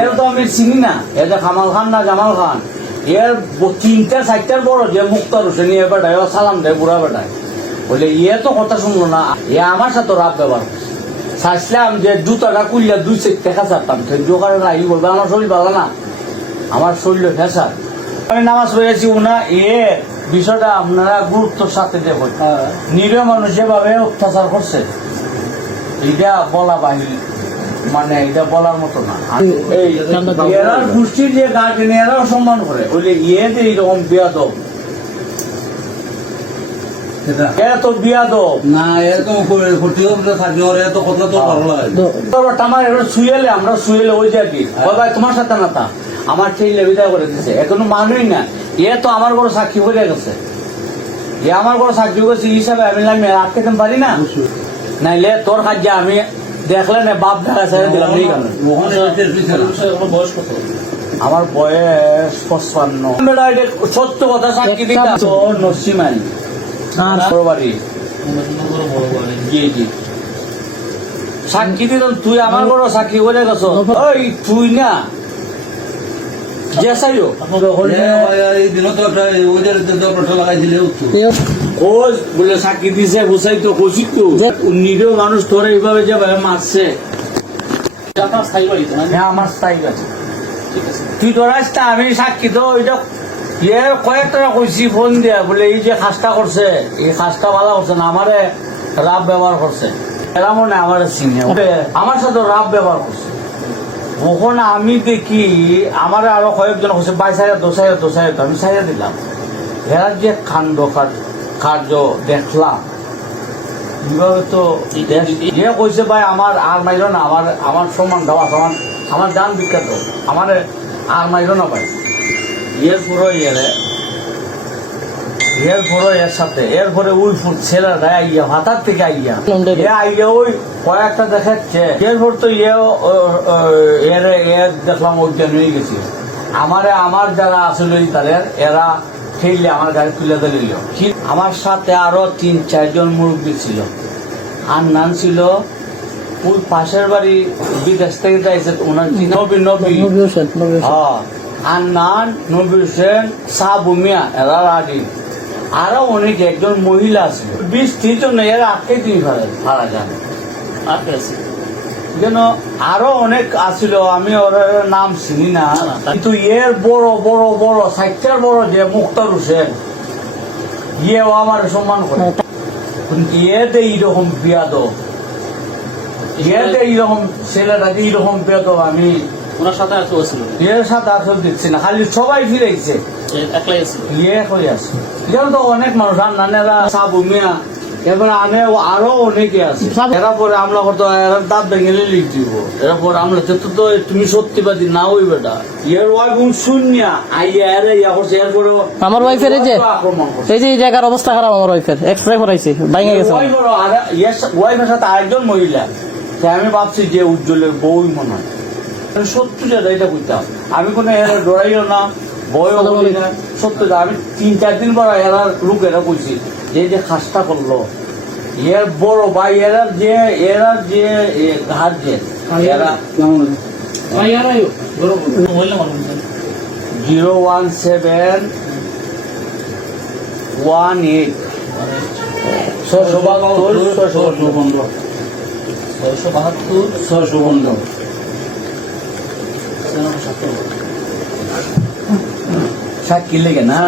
এর তো আমি চিনি না। এ যে কামাল খান না জামাল খান এর তিনটা চারটার বড় যে মুক্তার হোসেন এ বেটায় ও সালাম দেয় বুড়া বেটায় বলে ইয়ে তো কথা শুনলো না এ আমার সাথে রাত ব্যবহার। চাইছিলাম যে জুতাটা কুলিয়া দুই সেট দেখা চারতাম জোগাড়ে না ই বলবে আমার শরীর ভালো না। আমার শরীর ফেসার আমি নামাজ পড়েছি উনা এ বিষয়টা আপনারা গুরুত্বর সাথে দেখুন নিরীহ মানুষ যেভাবে অত্যাচার করছে এটা বলা বাহির মানে এটা বলার মতো না। এই এরা গোষ্ঠীর যে গার্জেন এরাও সম্মান করে। বলে ইয়ে এইরকম বিয়াদব। এরা তো বিয়াদব। না এরকম করে- করতে হবে না, থাকলে ওর এত কথা তো ভালো লাগে আমার এবার শুয়েলে আমরা শুয়েলে ওই যে কি। ওই ভাই তোমার সাথে না তা? আমার ছেলে বিদায় করে দিছে। এখনও মানুই না। এ তো আমার বড় সাক্ষী হয়ে গেছে। এ আমার বড় সাক্ষী হয়েছে হিসাবে আমি আমি আটকে পারি না। নাইলে তোর কাজে আমি দেখলে না বাপ দেখা ছেড়ে দিলাম এই কারণে। আমার বয়স পঁচপান্ন। সত্য কথা সাক্ষী নসিমাই বড় বাড়ি বড় বড় জি জি। সাক্ষী দিল তুই আমার বড় সাক্ষী করে গেছ। ওই তুই না। জেসাইও। এ ভাই, আর এই দিনও তো একটা ওদের লাগাইছিলে কোচ বলে সাক্ষী দিছে বুঝাই তো কষি তো। নিরীহ মানুষ তোরা এইভাবে যে মারছে। হ্যাঁ আমার স্থায়ী আছে। ঠিক তুই তোরাস না আমি সাক্ষী তো ওইটা ইয়ে কয়েকটা কইছি ফোন দিয়া বলে এই যে খাসটা করছে এই খাসটা ভালো করছে না আমারে রাব ব্যবহার করছে। এরা মনে আমার চিনে আমার সাথে রাব ব্যবহার করছে। ওখানে আমি দেখি আমার আরও কয়েকজন হচ্ছে বাইসাইয়া দোসাইয়া দোসাইয়া আমি সাইয়া দিলাম। এরা যে কাণ্ড কার- কার্য দেখলাম। এইভাবে তো দেশ- যে কইছে ভাই আমার আর মাইল না আমার আমার সমান দাও আমার আমার জান বিখ্যাত। আমার আর মাইল না ভাই। এর পুরো ইয়ে এর সাথে এরপরে ওই ফুট ছেলেরা আইয়া হাতার থেকে আইয়া। এ আইয়া ওই কয়েকটা দেখাচ্ছে। এরপর তো ইয়ে এর দেখলাম অজ্ঞান হয়ে গেছে। আমারে আমার যারা আসলে তাদের এরা খেললে আমার গাড়ি তুলে দিল আমার সাথে আরও তিন চারজন মুরব্বী ছিল। আর নাম ছিল ওই পাশের বাড়ি বিদেশ থেকে যাইছে ওনার নবী নবী। হ্যাঁ। আর নান নবী হোসেন সাবু মিয়া এরা রাজি। আরও অনেক একজন মহিলা আছে বিশ ত্রিশ জন এরা আটকে দিন ভাড়া ভাড়া যান আর কে আছে। যেন আরও অনেক আছিল আমি ওর নাম চিনি না। কিন্তু এর বড় বড় বড় সাইটার বড় যে মুক্তার হোসেন ইয়েও আমার সম্মান করে। কিন্তু ইয়েতে এইরকম বিয়াদ ইয়েতে এইরকম ছেলেটা যে এইরকম বিয়াদ আমি ওনার সাথে কেউ ছিল এর সাথে আসল দিচ্ছি না খালি সবাই ফিরেছে একলাই আছে ইয়ে হয়ে আছে। এখানে তো অনেক মানুষ আর নানেরা সাবু মিয়া এবার আমি আরও অনেকে আছে। এরা পরে আমরা করতো এরা দাঁত ভেঙে লিখ দিব। এরা পরে আমরা তো তো তুমি সত্যিবাদী না ওই বেটা। ইয়ের ওয়াই গুণ শূন্যা। আইয়া এরা ইয়া করছে এরপরে আমার ওয়াইফের এই যে এই যে এই জায়গার অবস্থা খারাপ আমার ওয়াইফের এক্সরে করাইছি ভাঙে গেছে ওয়াইফের সাথে আরেকজন মহিলা। তাই আমি ভাবছি যে উজ্জ্বলের বউই মনে হয়। সত্যি যেটা এটা বুঝতাম আমি কোনো এরা ডরাইও না বয়ও বলি না। সত্যি আমি তিন চার দিন পর এরা লোক এরা বলছি যে যে খাসটা করল এর বড় ভাই এরা যে এরা যে ঘাট যে এরা মানুষ zero one seven one eight. ছশো বাহাত্তর ছশো পনেরো ছয়শো বাহাত্তর। ছশো পনেরো সাক্ষী লেগে না?